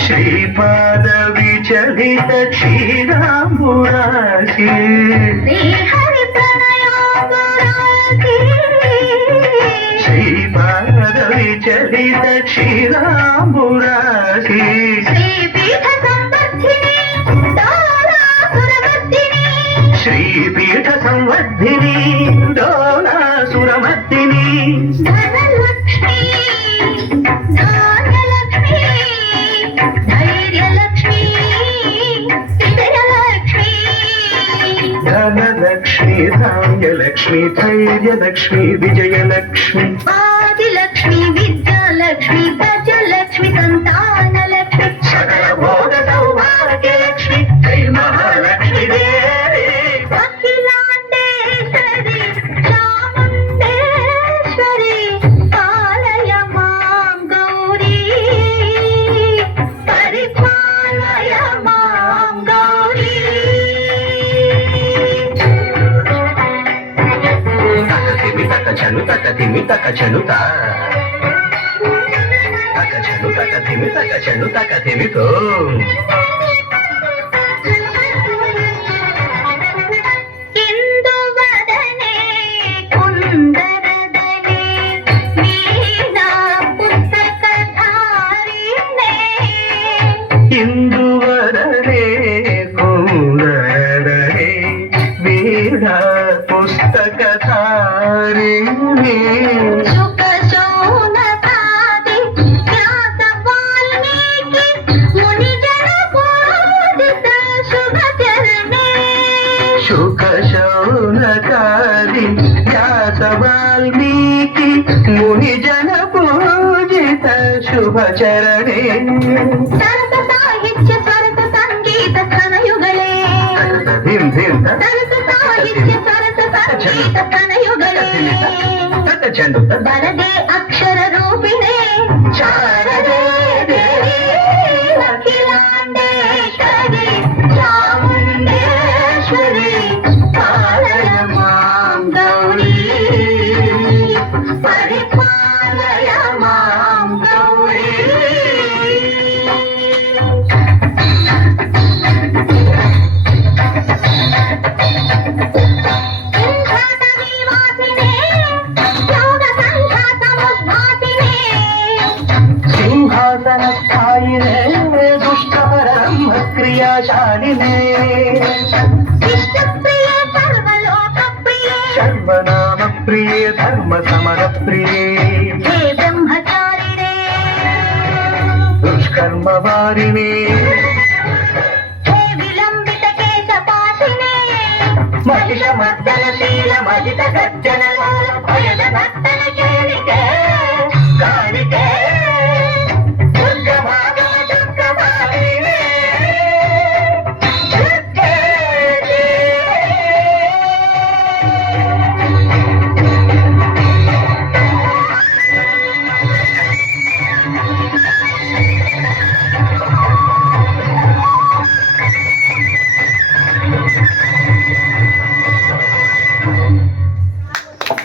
శ్రీపాద విచలిత క్షీరాంబురాశి శ్రీపాద విచలిత క్షీరాంబురాశి శ్రీపీఠ సంవర్ధిని డోలాసురమర్దిని ధనలక్ష్మి ధాన్యలక్ష్మి ధైర్యలక్ష్మి విజయలక్ష్మి ఆదిలక్ష్మి విద్యాలక్ష్మి గజలక్ష్మి సంతానలక్ష్మి సకల భోగ సౌభాగ్యలక్ష్మి శ్రీ మహాలక్ష్మి దేవి అఖిలాండేశ్వరి చాముండేశ్వరి పాలయ మాం గౌరీ పరిపాలయ మాం గౌరీ తక తిమి తక చెనుత తక చెను తక తిమి తక చెను తక తిమితో ఇందువదనే కుందరదనే వీణా పుస్తకధారిణే ఇందువరనే కుందరనే వీణ పుస్తకధారిణి సుఖ శౌనకాది వ్యాస వాల్మీకి మునిజన బోధిత శుభచరణే శుక శౌనకాది వ్యాస వాల్మీకి మునిజన పూజిత శుభచరణే సరస సాహిత్య సరస సంగీత ఘనయుగళే ధిం ధిం సరస సాహిత్య సరస సంగీత ఘనయుగళే చెండు వరదే అక్షర రూపిణే శారదే దేవి అఖిలాండేశ్వరి చాముండేశ్వరి పాలయ మాం గౌరీ పరిపాలయ మాం గౌరీ సింహాసనస్థాయినే దుష్టపరమ క్రియాశాలినే సర్వనామ ప్రియే ధర్మ సమర ప్రియే దుష్కర్మ వారినే మహిష మర్దనశీల మహిత గర్జన భయద